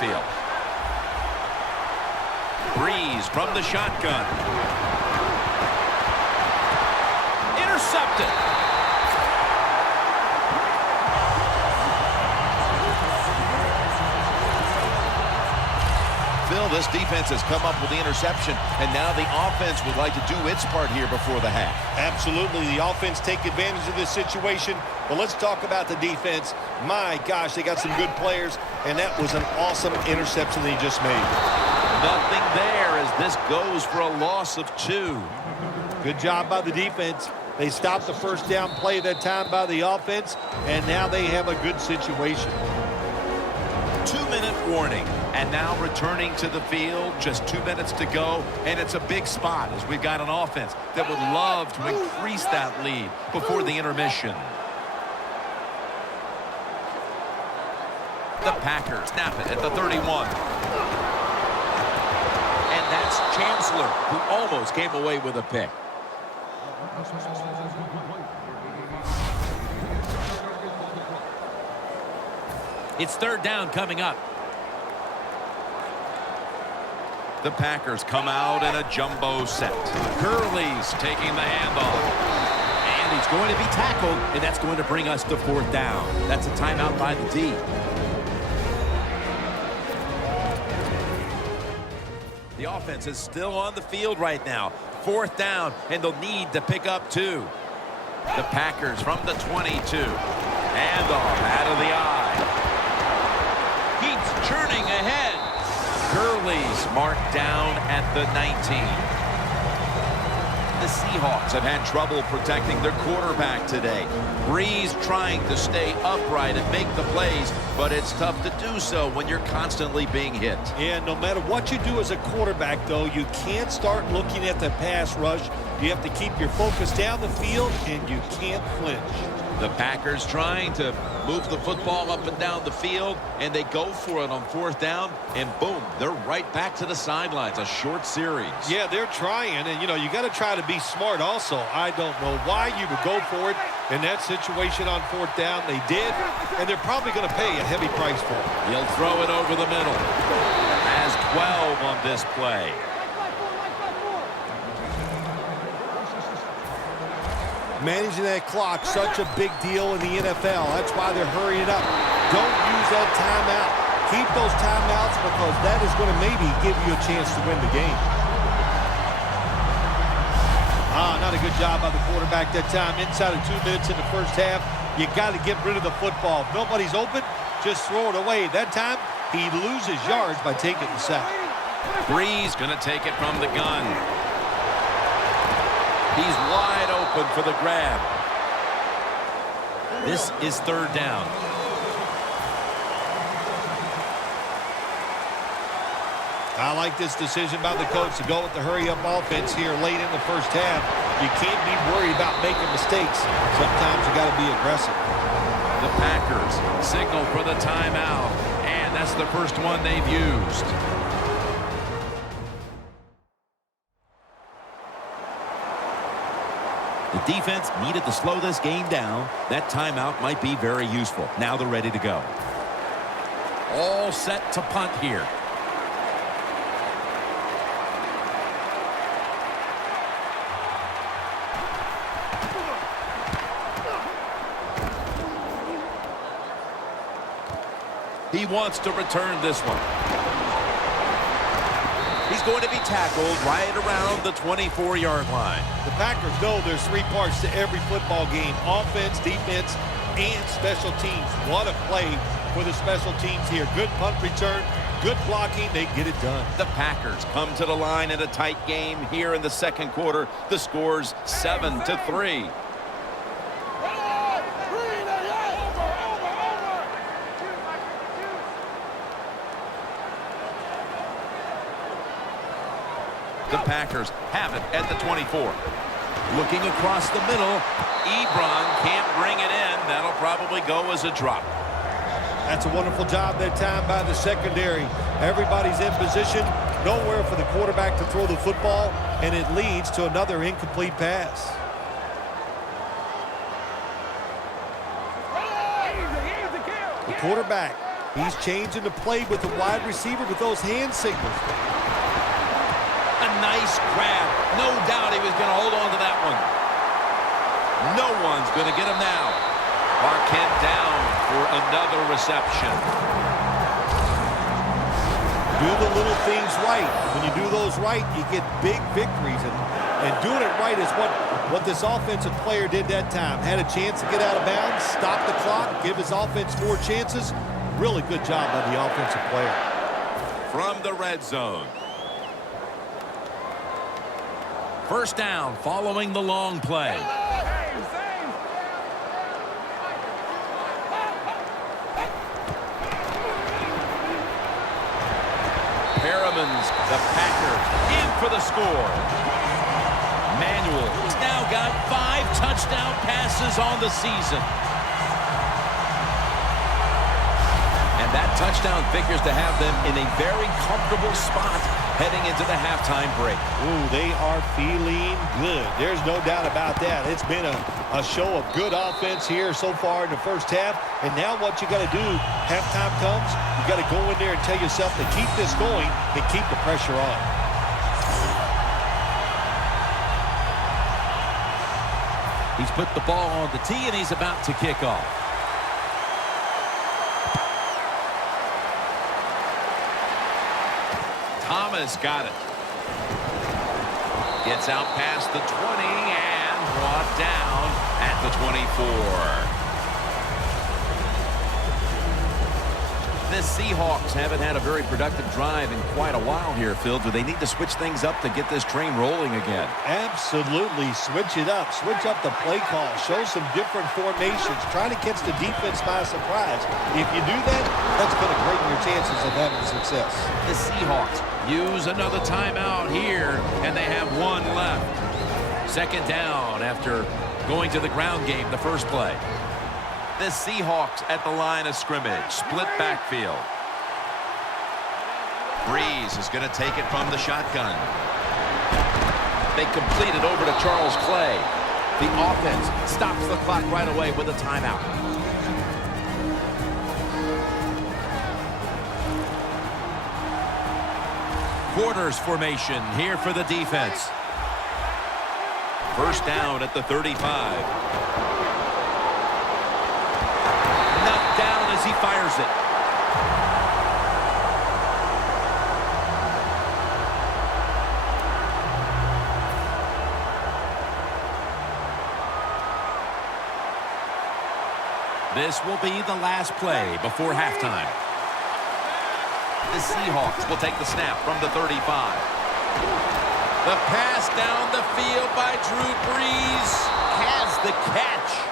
backfield. Breeze from the shotgun. Intercepted. Phil, this defense has come up with the interception, and now the offense would like to do its part here before the half. Absolutely. The offense take advantage of this situation. But let's talk about the defense. My gosh, they got some good players, and that was an awesome interception they just made. Nothing there as this goes for a loss of 2. Good job by the defense. They stopped the first down play that time by the offense, and now they have a good situation. 2-minute warning. And now returning to the field, just 2 minutes to go, and it's a big spot as we've got an offense that would love to increase that lead before the intermission. The Packers snap it at the 31. And that's Chancellor, who almost came away with a pick. It's third down coming up. The Packers come out in a jumbo set. Gurley's taking the handoff. And he's going to be tackled, and that's going to bring us to fourth down. That's a timeout by the D. The offense is still on the field right now. Fourth down, and they'll need to pick up 2. The Packers from the 22. Handoff out of the eye. Keeps churning ahead. Gurley's marked down at the 19. The Seahawks have had trouble protecting their quarterback today. Breeze trying to stay upright and make the plays, but it's tough to do so when you're constantly being hit. Yeah, no matter what you do as a quarterback, though, you can't start looking at the pass rush. You have to keep your focus down the field, and you can't flinch. The Packers trying to move the football up and down the field, and they go for it on fourth down, and boom, they're right back to the sidelines. A short series. Yeah, they're trying, and, you got to try to be smart also. I don't know why you would go for it in that situation on fourth down. They did, and they're probably going to pay a heavy price for it. He'll throw it over the middle. Has 12 on this play. Managing that clock, such a big deal in the NFL. That's why they're hurrying up. Don't use that timeout. Keep those timeouts because that is going to maybe give you a chance to win the game. Not a good job by the quarterback that time. Inside of 2 minutes in the first half, you got to get rid of the football. If nobody's open, just throw it away. That time, he loses yards by taking the sack. Breeze going to take it from the gun. He's wide open for the grab. This is third down. I like this decision by the coach to go with the hurry-up offense here late in the first half. You can't be worried about making mistakes. Sometimes you got to be aggressive. The Packers signal for the timeout, and that's the first one they've used. The defense needed to slow this game down. That timeout might be very useful. Now they're ready to go. All set to punt here. He wants to return this one. He's going to be tackled right around the 24-yard line. The Packers know there's 3 parts to every football game: offense, defense, and special teams. What a play for the special teams here. Good punt return, good blocking. They get it done. The Packers come to the line in a tight game here in the second quarter. The score's 7-3. The Packers have it at the 24. Looking across the middle. Ebron can't bring it in. That'll probably go as a drop. That's a wonderful job that time by the secondary. Everybody's in position. Nowhere for the quarterback to throw the football, and it leads to another incomplete pass. The quarterback He's changing the play with the wide receiver with those hand signals. A nice grab. No doubt he was going to hold on to that one. No one's going to get him now. Marquette down for another reception. Do the little things right. When you do those right, you get big victories. And doing it right is what this offensive player did that time. Had a chance to get out of bounds, stop the clock, give his offense more chances. Really good job by the offensive player. From the red zone. First down following the long play. Perriman's the Packer in for the score. Manuel has now got 5 touchdown passes on the season. And that touchdown figures to have them in a very comfortable spot heading into the halftime break. Ooh, they are feeling good. There's no doubt about that. It's been a show of good offense here so far in the first half. And now what you got to do, halftime comes, you got to go in there and tell yourself to keep this going and keep the pressure on. He's put the ball on the tee and he's about to kick off. Thomas got it. Gets out past the 20 and brought down at the 24. The Seahawks haven't had a very productive drive in quite a while here, Phil. Do they need to switch things up to get this train rolling again? Absolutely. Switch it up. Switch up the play call. Show some different formations. Try to catch the defense by surprise. If you do that, that's going to greaten your chances of having success. The Seahawks use another timeout here, and they have 1 left. Second down after going to the ground game the first play. The Seahawks at the line of scrimmage. Split backfield. Breeze is going to take it from the shotgun. They complete it over to Charles Clay. The offense stops the clock right away with a timeout. Quarters formation here for the defense. First down at the 35. Down as he fires it. This will be the last play before halftime. The Seahawks will take the snap from the 35. The pass down the field by Drew Brees has the catch.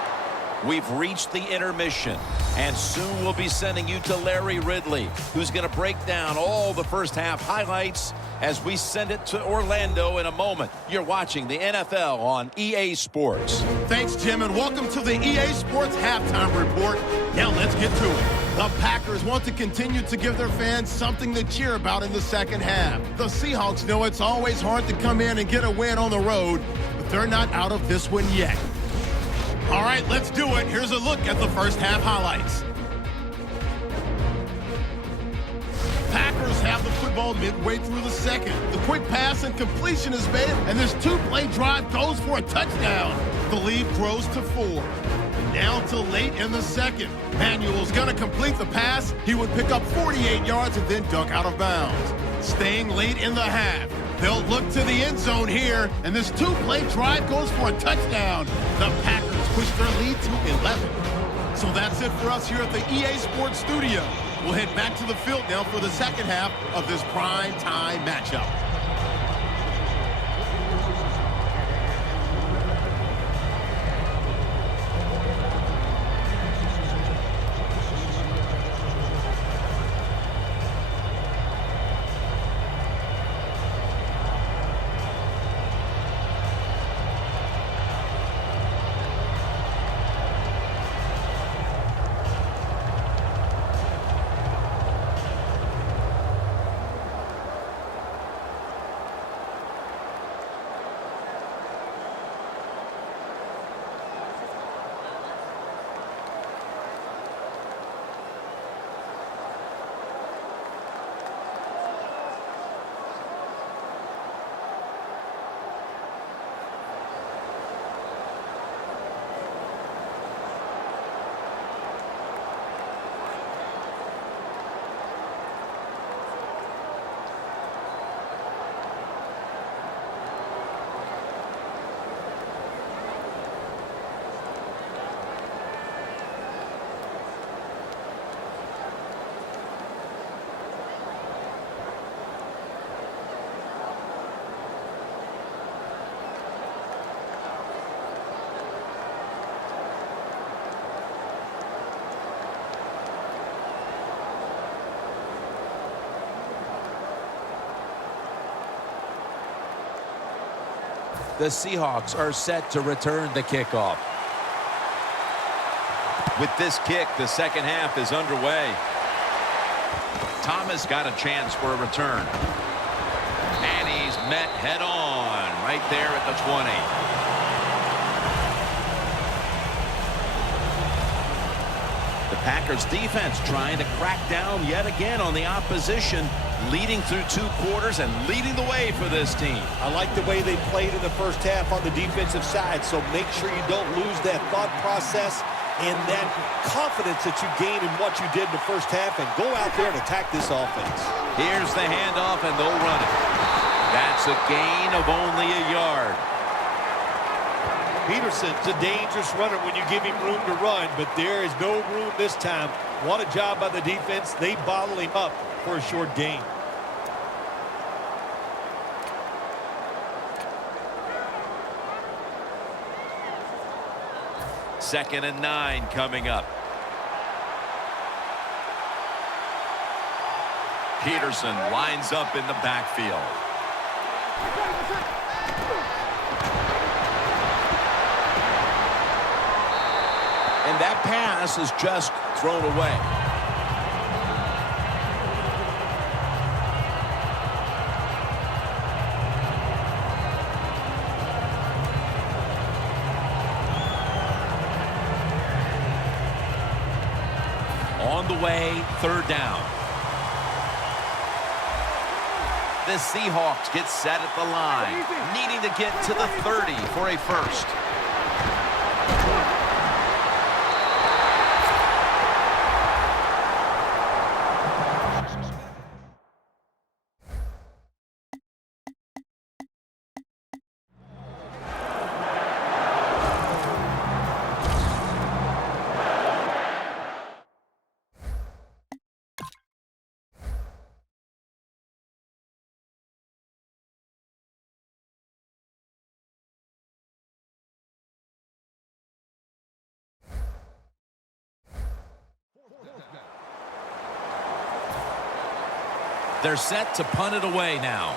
We've reached the intermission, and soon we'll be sending you to Larry Ridley, who's going to break down all the first half highlights as we send it to Orlando in a moment. You're watching the NFL on EA Sports. Thanks, Jim, and welcome to the EA Sports Halftime Report. Now let's get to it. The Packers want to continue to give their fans something to cheer about in the second half. The Seahawks know it's always hard to come in and get a win on the road, but they're not out of this one yet. All right, let's do it. Here's a look at the first half highlights. Packers have the football midway through the second. The quick pass and completion is made, and this 2-play drive goes for a touchdown. The lead grows to 4. Now to late in the second. Manuel's going to complete the pass. He would pick up 48 yards and then dunk out of bounds. Staying late in the half. They'll look to the end zone here, and this 2-play drive goes for a touchdown. The Packers push their lead to 11. So that's it for us here at the EA Sports Studio. We'll head back to the field now for the second half of this prime time matchup. The Seahawks are set to return the kickoff. With this kick, the second half is underway. Thomas got a chance for a return. And he's met head on right there at the 20. The Packers defense trying to crack down yet again on the opposition, leading through 2 quarters and leading the way for this team. I like the way they played in the first half on the defensive side, so make sure you don't lose that thought process and that confidence that you gained in what you did in the first half, and go out there and attack this offense. Here's the handoff, and they'll run it. That's a gain of only a yard. Peterson's a dangerous runner when you give him room to run, but there is no room this time. What a job by the defense. They bottle him up for a short gain. Second and 9 coming up. Peterson lines up in the backfield. And that pass is just thrown away. On the way, third down. The Seahawks get set at the line, needing to get to the 30 for a first. They're set to punt it away now.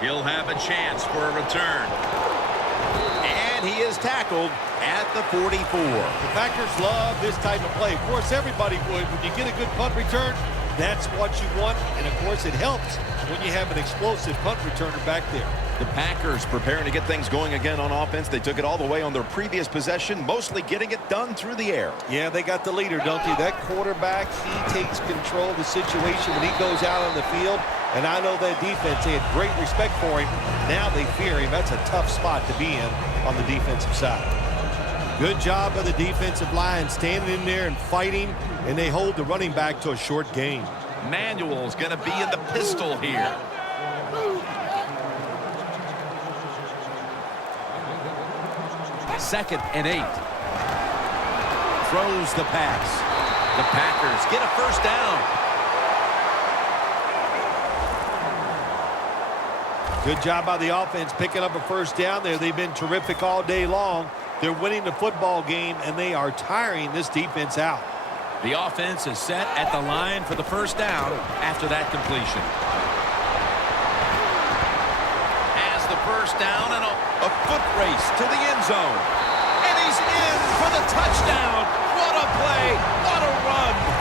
He'll have a chance for a return. And he is tackled at the 44. The Packers love this type of play. Of course, everybody would. When you get a good punt return, that's what you want. And, of course, it helps when you have an explosive punt returner back there. The Packers preparing to get things going again on offense. They took it all the way on their previous possession, mostly getting it done through the air. Yeah, they got the leader, don't they? That quarterback, he takes control of the situation when he goes out on the field. And I know that defense, they had great respect for him. Now they fear him. That's a tough spot to be in on the defensive side. Good job by the defensive line, standing in there and fighting, and they hold the running back to a short gain. Manuel's going to be in the pistol here. Second and 8. Throws the pass. The Packers get a first down. Good job by the offense picking up a first down there. They've been terrific all day long. They're winning the football game, and they are tiring this defense out. The offense is set at the line for the first down after that completion. Has the first down and a foot race to the end zone. And he's in for the touchdown. What a play. What a run.